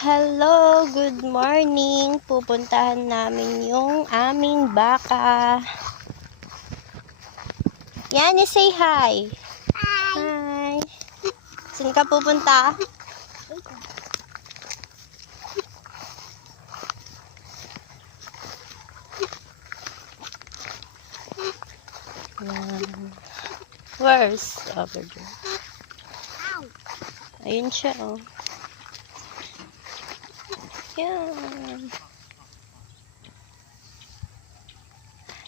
Hello, good morning. Pupuntahan namin yung aming baka. Yani, say hi. Hi. Saan ka pupunta? Where's over there? Ayun siya, oh. Yan.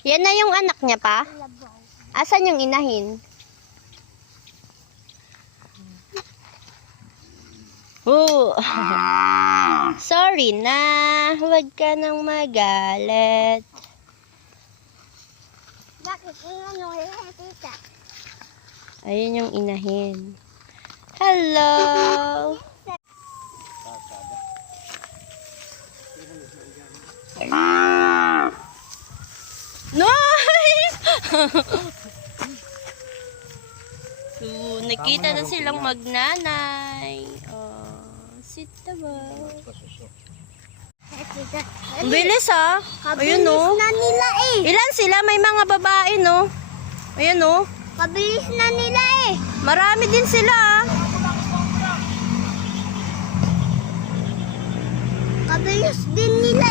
Yan na yung anak niya pa? Asan yung inahin? Oh. Sorry na. Huwag ka nang magalit. Bakit ilan yung ilahin, tita? Ayun yung inahin. Hello. Nice! So, nakita na silang magnanay. Oh, sit ba? Ang bilis ah. Ayun no. Na nila eh. Ilan sila? May mga babae no. Ayun no. Kabilis na nila eh. Marami din sila ah. Kabilis din nila